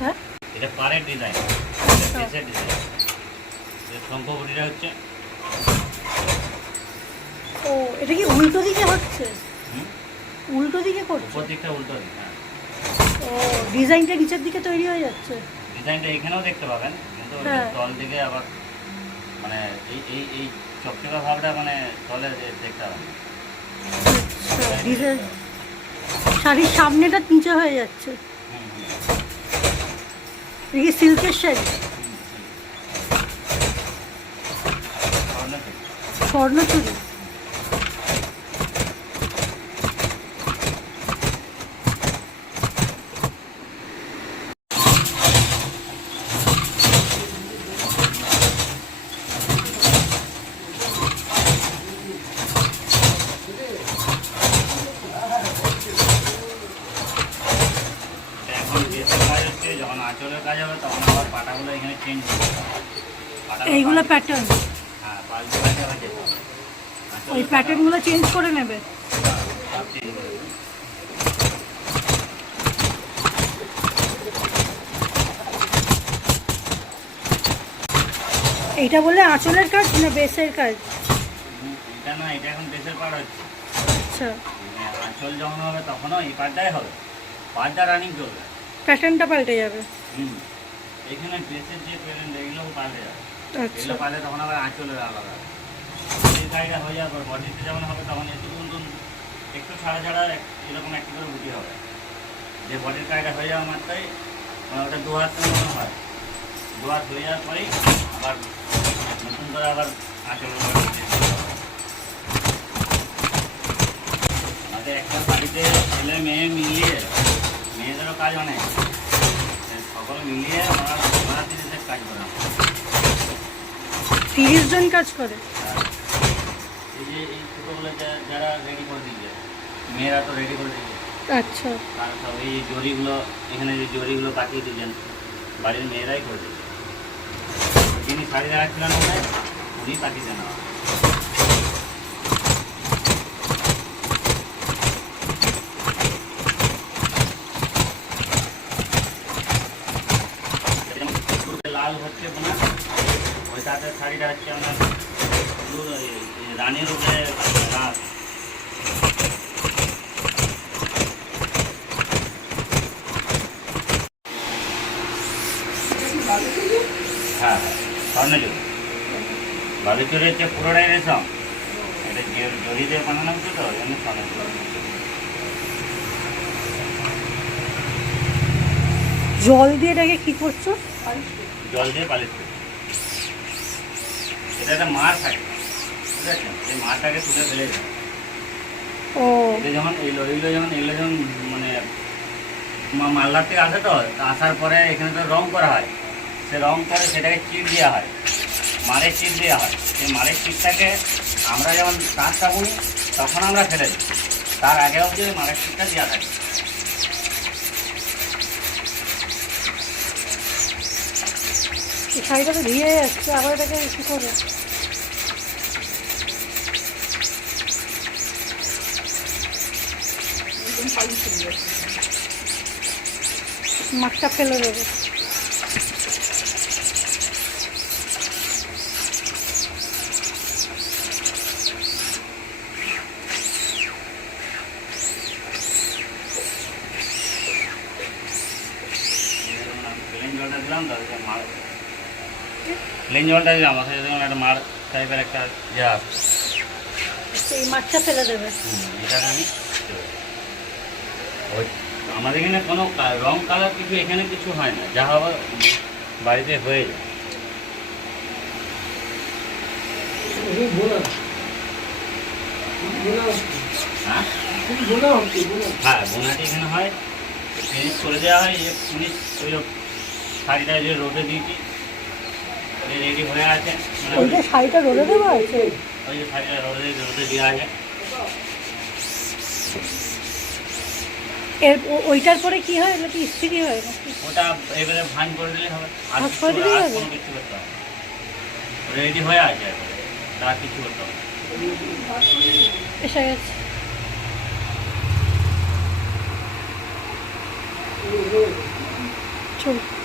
হ্যাঁ, এটা পাড়ের ডিজাইন, ড্রেসের ডিজাইন। শঙ্খপুরিটা হচ্ছে, ও এটা কি উল্টো দিকে হচ্ছে? উল্টো দিকে করছে? উপর দিকটা উল্টো দিক। হ্যাঁ, ও ডিজাইনটা নিচের দিকে তৈরি হয়ে যাচ্ছে। ডিজাইনটা এখানেও দেখতে পাবেন, কিন্তু হ্যাঁ। তল দিকে আবার মানে এই এই এই চকচকা ভাবটা মানে তলে দেখতে পাবেন। আচ্ছা, ডিজাইন শাড়ির সামনেটা নিচে হয়ে যাচ্ছে। এটা কি সিল্কের শাড়ি? স্বর্ণচুরি। যখন আঁচলের কাজ হবে তখন আবার পাটাগুলো এখানে চেঞ্জ হবে। এইগুলো প্যাটার্ন? হ্যাঁ, পাল্টে পাল্টে আবার যেতে হবে। ওই প্যাটার্নগুলো চেঞ্জ করে নেবে? সব চেঞ্জ করে দেবে। এইটা বললে আঁচলের কাজ না বেসের কাজ? এটা না, এটা এখন দেশের পাড় হচ্ছে। আচ্ছা, আঁচল যখন হবে তখনও এই পাড়টাই হবে, পাড়টা রানিং চলবে, প্যাটার্নটা পাল্টে যাবে। এখানে ড্রেসের যে প্যাটার্ন এগুলো পাল্টে যাবে। আচ্ছা, এগুলো পাল্টে তখন আবার আঁচলের আলাদা এই গাড়িটা হয়ে যাবে। বডিতে যখন হবে তখন একটু নতুন একটু ছাড়া ছাড়া এরকম একটু করে বুঝি হবে। যে বডির গাড়িটা হয়ে যাওয়া মাত্রই ওটা দু হাত মনে হয়, দু হাত হয়ে যাওয়ার পরেই আবার নতুন করে আবার আঁচলের আমাদের একটা বাড়িতে ছেলে মেয়ে মিলিয়ে, মেয়েদেরও কাজ অনেক, সকল মিলিয়ে ওরা 30 কাজ করে। 30 জন কাজ করে? এই যে এই ছোটোগুলো যারা রেডি করে দিচ্ছে, মেয়েরা তো রেডি করে দিচ্ছে। আচ্ছা, আর সব এই জরিগুলো, এখানে যে জরিগুলো পাঠিয়ে দিচ্ছেন বাড়ির মেয়েরাই করে দিচ্ছে। যিনি শাড়ি দেখাচ্ছিলেন ওখানে উনি পাঠিয়ে দেন। লাল হচ্ছে বোনা, ওই তাদের শাড়িটা হচ্ছে আপনার রানীর উপরে লাল। হ্যাঁ, স্বর্ণচুরি। বালুচুরি হচ্ছে পুরোটাই রেশম, এটা জরি দিয়ে বানানো হচ্ছে তো, ওই জন্য স্বর্ণচুরি। জল দিয়ে এটাকে কি করছো? জল দিয়ে পালিশ করি। এটা একটা মার থাকে, ঠিক আছে, সেই মারটাকে তুলে ফেলে যায়। ও এটা যখন এগুলো যখন মানে মাল্লার থেকে আসে তো, আসার পরে এখানে তো রং করা হয়, সে রং করে সেটাকে চিট দেওয়া হয়, মারের চিট দেওয়া হয়। সেই মারের চিটটাকে আমরা যখন কাঁচটা বুনি তখন আমরা ফেলে দিই, তার আগে অবধি মারের চিটটা দেওয়া থাকে। শাড়িটা তো ধুয়ে যাচ্ছে, আবার এটাকে কি করে? মাঠটা ফেলে দেবে। প্লেন জলটা দিলাম, তাদেরকে মার প্লেন জলটা দিলাম, অথচ দেখুন একটা মার টাইপের একটা ইয়ে আছে, এই মাঠটা ফেলে দেবে। এটাকে আমি ওই আমাদের এখানে কোনো রং কালার কিছু এখানে কিছু হয় না, যা হবে বাড়িতে হয়ে যায়। হ্যাঁ, হ্যাঁ, বোনাটি এখানে হয়, ফিনিশ করে দেওয়া হয়। যে ফিনিশ ওই শাড়িটা যে রোদে দিয়েছি রেডি হয়ে আছে, ওইটা শাড়িটা রোদে দেওয়া আছে? ওই যে শাড়িটা রোদে দেওয়া আছে। এর ওইটার পরে কি হয়? এটা কি ইস্ত্রি হয় নাকি? ওটা এবারে ভাঁজ করে দিলে হবে, আর ভাঁজ করে দিলেই হবে? কোনো কিছু করতে হবে, রেডি হয়ে আছে এবারে, আর কিছু করতে হবে। এসে গেছে। চল